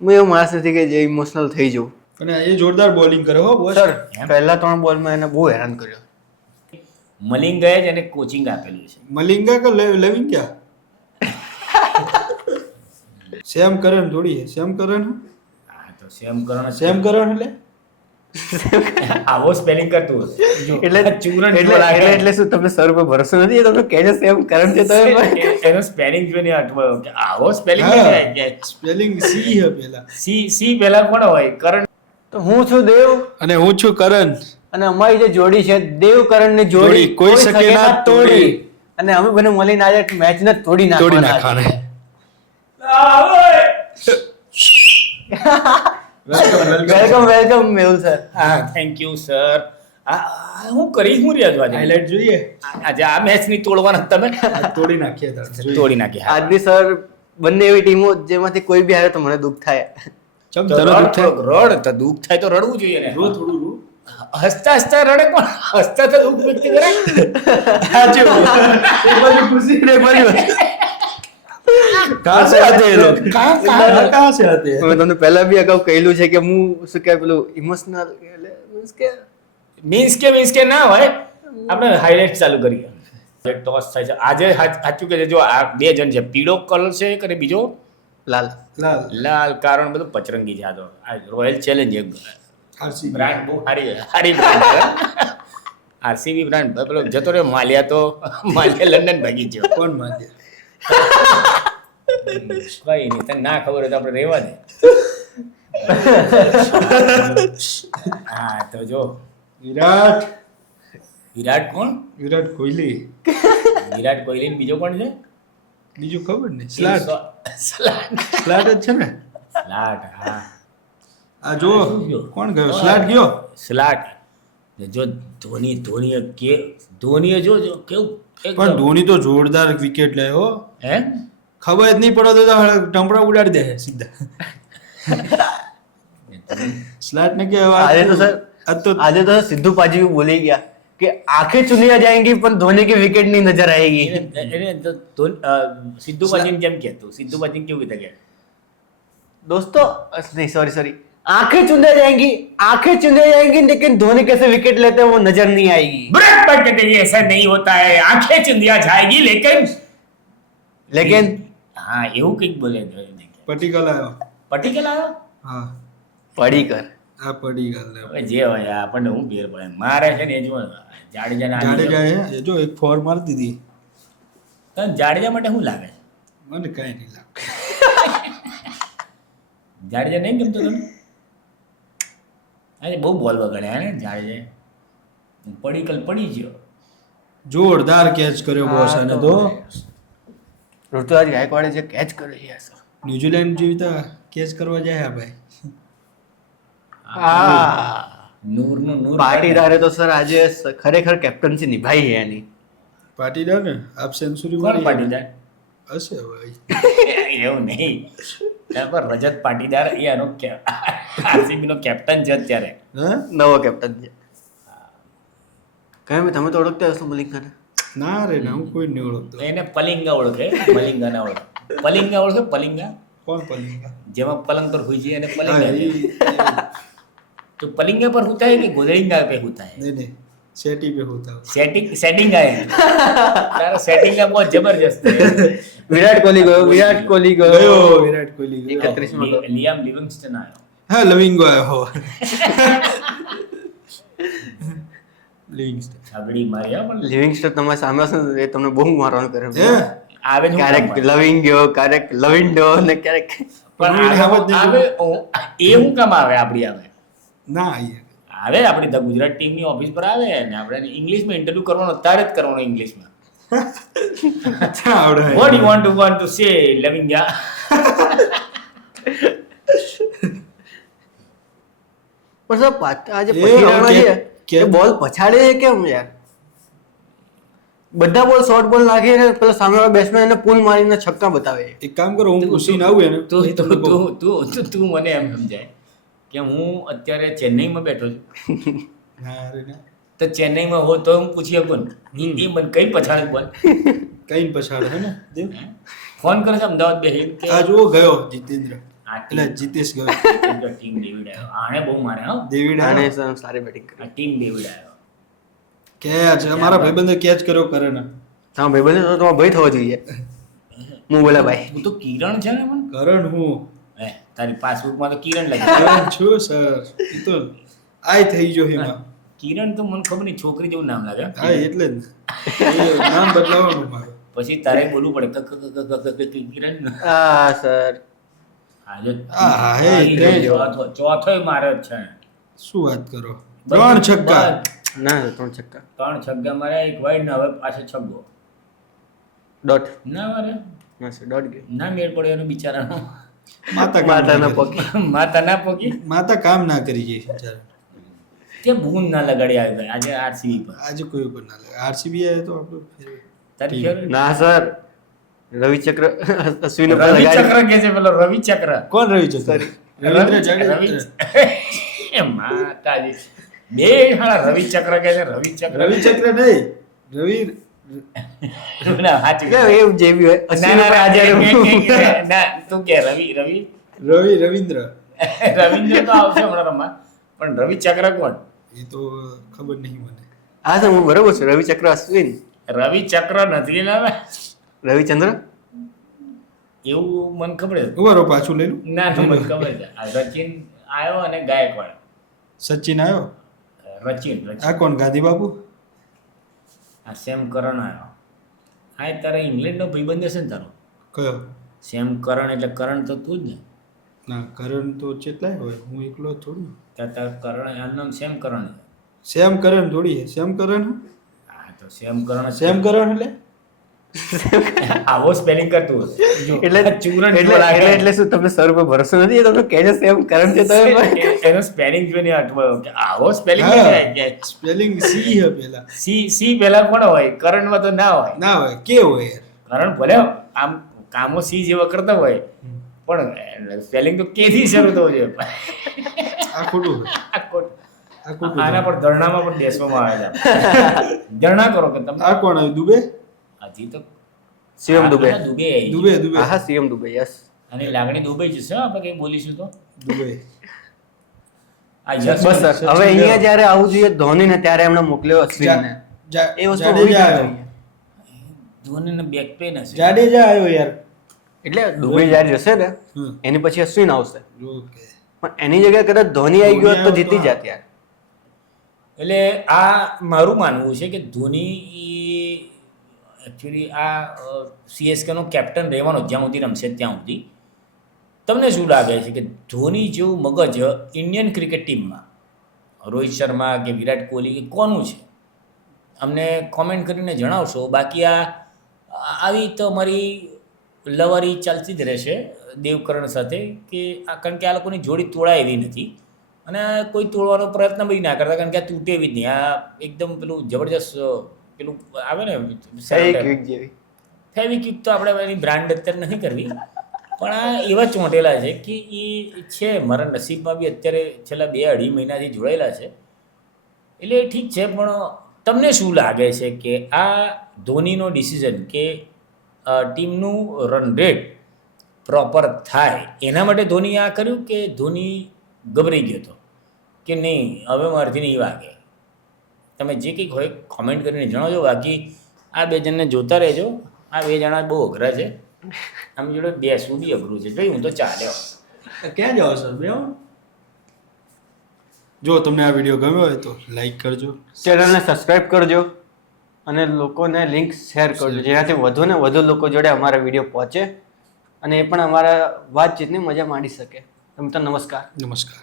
હું એવો માણસ નથી કે જે ઇમોશનલ થઈ જવું. અને એ જોરદાર બોલિંગ કરે હો બોસ. સર પહેલા 3 બોલમાં એને બહુ હેરાન કર્યો. મલિંગાએ જ એને કોચિંગ આપેલું છે. મલિંગા કે લવિંગા? સેમ કરન થોડી હે. સેમ કરન હા તો સેમ કરણ સેમ કરન એટલે આવો સ્પેલિંગ કરતું હશે. એટલે ચૂરણ એટલે શું તમને સર પર ભરોસો નથી? તમે કહેજો સેમ કરંટ છે તમે. એનો સ્પેલિંગ જોઈને અટવાયો કે આવો સ્પેલિંગ સ્પેલિંગ સી હે પેલા. સી પહેલા કોણ હોય? કરણ. તો હું છું દેવ અને હું છું કરણ. અને અમારી જે જોડી છે દેવ કરણ ની જોડી કોઈ શકે ના તોડી. અને અમે બંને મળીને આજે મેચ ને તોડી નાખવાના. Welcome Mehul sir. હા થેન્ક યુ સર. હું કરી હું રહ્યા છો આજે? હાઇલાઇટ જોઈએ. આજે આ મેચ ની તોડવાના તમે તોડી નાખીએ તાર. તોડી નાખી. હા. આજની સર બંને એવી ટીમો જેમાંથી કોઈ બી હારે તો મને દુઃખ થાય. ચમ તો તરત રડ ઉઠે. રડ તો દુઃખ થાય તો રડવું જોઈએ ને. રો થોડું રો. હસતા હસતા રડે કોણ? હસતા તો દુઃખ વ્યક્ત કરે. સાચું. એક બાજુ ખુશી ને એક બાજુ કહાં સે આતે હે લોગ? કહાં સે આતે હે? મેં તમને પહેલા બી અગાઉ કહેલું છે કે હું શું કહેવાય પેલું ઇમોશનલ મીન્સ કે મીન્સ કે ના હોય. આપણે હાઇલાઇટ ચાલુ કરીએ. ટોસ થાય છે આજે. સાચું કે છે જો આ બે જણ છે. પીળો કલર છે એક અને બીજો લાલ. લાલ. કારણ બધું પચરંગી છે. આ રોયલ ચેલેન્જ એક આરસીબી બ્રાન્ડ બહુ સારી બ્રાન્ડ. આરસીબી બ્રાન્ડ પેલો જતો રહ્યો માલિયા તો માલિયા લંડન ભાગી ગયો. કોણ માને? કઈ નહીં તને ના ખબર હોય તો આપણે રહેવા દે. હા તો જો વિરાટ કોણ? વિરાટ કોહલી. વિરાટ કોહલી બીજો કોણ છે? બીજું ખબર નહીં. સ્લાટ જ છે ને. સ્લાટ. હા આ જો કોણ ગયો? સ્લાટ ગયો. સ્લાટ. જો ધોનીએ જો કેવું પણ ધોની તો જોરદાર વિકેટ લે હો. હે ખબર જ નહીં પડે તો ટમડા ઉડાડી દે સીધા. સ્લાટ ને કે આજે તો સર સિદ્ધુ પાજી भी बोले गया कि आंखें चुनिया जाएंगी पर धोनी की विकेट नहीं नजर आएगी. સિદ્ધુ પાજીને જેમ કહેતું. સિદ્ધુ પાજીને કેવું કીધા કે दोस्तों नहीं सॉरी आंखें चुनिया जाएंगी लेकिन धोनी कैसे विकेट लेते हैं वो नजर नहीं आएगी. ब्रेक पर कहते हैं ऐसा नहीं होता है. आंखें चुंदिया जाएगी लेकिन हाँ એવું કંઈક બોલે. પટીકલ આવ્યો. પટીકલ આવ્યો. હા પડીકર. આ પટીકલ લે. હવે જે હોય આપણને હું ફેર પડે. મારે છે ને એ જો જાડેજા એ જો એક ફોર મારી દીધી. તને જાડેજા માટે શું લાગે? મને કઈ નહીં લાગે. જાડેજા નહીં ગમતો તમને? આજે બહુ બોલ વગાડ્યા ને જાડેજા. પડીકલ પડી ગયો. જોરદાર કેચ કર્યો બોસ. અને તો ઋતુરાજ ગાયકવાડે જે કેચ કર્યો છે સર. ન્યુઝીલેન્ડ જીવતા કેચ કરવા જાય ભાઈ. નૂર પાટીદારે તો સર આજે ખરેખર કેપ્ટનસી નિભાઈ છે એની. પાટીદાર ને આપ સેન્ચુરી કોણ પાટીદાર? હશે ભાઈ. એવું નહીં. પર રજત પાટીદાર એ આનો આરસીબી નો કેપ્ટન છે અત્યારે. નવો કેપ્ટન છે. કઈ તમે તો ઓળખતા હશો મલિંગાને? ના રે ના, હું કોઈ નહીં ઓળખતો. એને પલિંગા ઓળખે. મલિંગા ના ઓળખે. પલિંગા ઓળખે? પલિંગા કોણ પલિંગા? જેમાં પલંગ પર હુઈ જાય એને પલિંગા. तो पलिंगा पर होता है कि गोदड़िंगा पे होता है? नहीं नहीं, सेटी पे होता है. सेटिंग है. तारा सेटिंग का बहुत जबरदस्त है. विराट कोहली गयो. विराट कोहली गयो. 31 में लियाम लिविंगस्टन आयो. हाँ लविंगो आयो हो. लिविंगस्टन છગડી માર્યા પણ લિવિંગસ્ટન તમારી સામે હશે ને એ તમને બહુ મારવાનું કરે છે. આવે જ ક્યારેક લવિંગ ગયો, ક્યારેક લવિંડો ને ક્યારેક પણ આવે એ હું કામ આવે આપણી આવે ના અહીંયા આવે આપણી ધ ગુજરાત ટીમની ઓફિસ પર આવે ને આપણે ઇંગ્લિશમાં ઇન્ટરવ્યુ કરવાનો તારે જ કરવાનો ઇંગ્લિશમાં. અચ્છા આવડે. What do you want to say લવિંગા? પણ સર આજે પઠીરાણા છે એ બોલ પછાડે છે કેમ યાર? બધા બોલ શોર્ટ બોલ નાખીને પેલા સામેવાળા બેટ્સમેન એને પુલ મારીને છક્કા બતાવે. એક કામ કરો, હું પૂછીને આવું ને તું મને એમ સમજાય કે હું અત્યારે ચેન્નઈમાં બેઠો છું. ના રે ના, તો ચેન્નઈમાં હો તો હું પૂછી શકું ને એ મને કઈ પછાડે બોલ? કઈ પછાડે હે ને દેવ. ફોન કરે છે અમદાવાદ બેસી આ જો ગયો જીતેન્દ્ર. આ એટલે જીતેશ ગયો ટીમ ડેવિડ આવ્યો. આણે બહુ મારે હો. ડેવિડ આને આવ્યો. સારી બેટિંગ કરી. આ ટીમ ડેવિડ આવ્યો. કેચ અમારા ભાઈબંધે કેચ કર્યો કરે ને હા ભાઈ બને તો તમારો ભાઈ થવો જોઈએ. હું બોલા ભાઈ. હું તો કિરણ છે ને પણ કરણ હું હે તારી પાસબુકમાં તો કિરણ લખી કરણ છું સર એ તો આય થઈ ગયો એમાં કિરણ તો મને ખબર નહીં છોકરી જેવું નામ લાગે હા એટલે જ ને એ નામ બદલાવાનું મારું પછી તારે બોલવું પડે કિરણ હા સર. આજે હા, હે, તે જો. ચોથોય મારે જ છે શું વાત કરો 3 છક્કા ના 3 છક્કા. 3 છગ્ગા મારે એક વાઈડ ને હવે પાછો છગ્ગો ડોટ. ના મારે ના સર ડોટ ગયો. ના મેળ પડ્યો એનો બિચારાનો માતા માતાના કામ પગ. માતા ના પોકી માતા કામ ના કરી ગઈ બિચારા. તે બૂંદ ના લગાડી આવી આજે આરસીબી પર આજે કોઈ ઉપર ના લાગે આરસીબી આયે તો આપણું ફેવરેટ. તારી ફેવરેટ ના સર રવિચક્ર અશ્વિન ઉપર રવિ લગાડી. ચક્ર કે છે પેલો રવિ ચક્ર કોણ રવિ છે રવિન્દ્ર જાડેજા એ માતાજી બે હાલા રવિ ચક્ર કે છે રવિ ચક્ર રવિ ચક્ર નહીં રવિ ના સાચું કે એવું જેવી હોય ના અશ્વિન ના ઉપર આજે ના, ના તું કે રવિ રવિ રવિન્દ્ર રવિન્દ્ર તો આવશે હમણાં રમવા પણ રવિ ચક્ર કોણ એ તો ખબર નહીં મને હા સર હું બરોબર છું. રવિચક્ર અશ્વિન. રવિ ચક્ર નથી લાવે રવિચંદ્ર. એવું મને ખબર છે ઉભા પાછું લઈ લઉં ના તો મને ખબર છે આ રચિન આવ્યો અને ગાયકવાડ સચિન આવ્યો રચિન આ કોણ ગાંધી બાપુ આ સેમ કરણ આવ્યો હા એ તારે ઇંગ્લેન્ડનો ભાઈબંધ હશે ને તારો કયો સેમ કરણ એટલે કરણ તો તું જ ને ના કરણ તો ચેટલાય હોય હું એકલો થોડું ત્યાં તાર કરણ એનું નામ સેમ કરણ છે. સેમ કરણ થોડી હે સેમ કરણ હા તો સેમ કરણ સેમ કરણ એટલે આવો સ્પેલિંગ કરતું હશે. એટલે ચૂરણ એટલે જેવો લાગે. એટલે એટલે શું તમને સર ઉપર ભરોસો નથી? તમને કહેજો સેમ કરણ છે તમે એનો સ્પેલિંગ જોઈને અટવાયો કે આવો સ્પેલિંગ હા સ્પેલિંગ સી હે પેલા સી પહેલા કોણ હોય કરણમાં તો ના હોય ના હોય કે હોય યાર કરણ ભલે આમ કામો સી જેવા કરતા હોય પણ સ્પેલિંગ તો કે થી શરૂ થવું જોઈએ આ ખોટું હોય આ ખોટું. આ ખોટું આના પર ધરણામાં પણ બેસવામાં આવેલા ધરણા કરો કે તમે આ કોણ આવ્યું દુબે હજી તો સીએમ દુબે. આ દુબે આવી. દુબે દુબે હા સીએમ દુબે યસ. અને લાગણી દુબઈ જશે હો, આપણે કઈ બોલીશું તો દુબે આ યસ બસ સર હવે અહીંયા જ્યારે આવું જોઈએ ધોની ને ત્યારે એમણે મોકલ્યો અશ્વિનને. એ વસ્તુ હોવી જાડેજા જોઈએ. આવ્યો ધોનીને બેક પેન હશે જાડેજા આવ્યો યાર એટલે દુબઈ જ્યારે જશે ને હમ એની પછી અશ્વિન આવશે ઓકે પણ એની જગ્યાએ કદાચ ધોની આવી ગયો હોત તો જીતી જાત યાર. એટલે આ મારું માનવું છે કે ધોની એકચ્યુઅલી આ CSK નો કેપ્ટન રહેવાનો જ્યાં સુધી રમશે ત્યાં સુધી. તમને શું લાગે છે કે ધોની જેવું મગજ ઇન્ડિયન ક્રિકેટ ટીમમાં રોહિત શર્મા કે વિરાટ કોહલી કે કોનું છે? અમને કોમેન્ટ કરીને જણાવશો. બાકી આવી તો અમારી લવારી ચાલતી જ રહેશે દેવકરણ સાથે કે કારણ કે આ લોકોની જોડી તોડાય એવી નથી અને કોઈ તોડવાનો પ્રયત્ન બી ના કરતા કારણ કે આ તૂટે એવી જ નહીં. આ એકદમ પેલું જબરજસ્ત પેલું આવે ને ક્વિક જેવી. ફેવિક્વિક તો આપણે એની બ્રાન્ડ અત્યારે નથી કરવી પણ આ એવા ચોંટેલા છે કે એ છે મારા નસીબમાં બી અત્યારે છેલ્લા 2-2.5 મહિનાથી જોડાયેલા છે એટલે ઠીક છે. પણ તમને શું લાગે છે કે આ ધોનીનો ડિસિઝન કે ટીમનું રન રેટ પ્રોપર થાય એના માટે ધોની આ કર્યું કે ધોની ગભરાઈ ગયો હતો કે નહીં હવે મારાથી નહીં વાગે? તમે જે કંઈક હોય કોમેન્ટ કરીને જણાવજો. બાકી આ બે જણને જોતા રહેજો. આ બે જણા બહુ અઘરા છે. આમ જોડે બેસવું બી અઘરું છે. ભાઈ હું તો ચાલ્યો. ક્યાં જાઓ સર બે જો તમને આ વિડીયો ગમ્યો હોય તો લાઈક કરજો ચેનલને સબસ્ક્રાઇબ કરજો અને લોકોને લિંક શેર કરજો જેનાથી વધુ ને વધુ લોકો જોડે અમારા વિડીયો પહોંચે અને એ પણ અમારા વાતચીતની મજા માણી શકે. નમસ્કાર. નમસ્કાર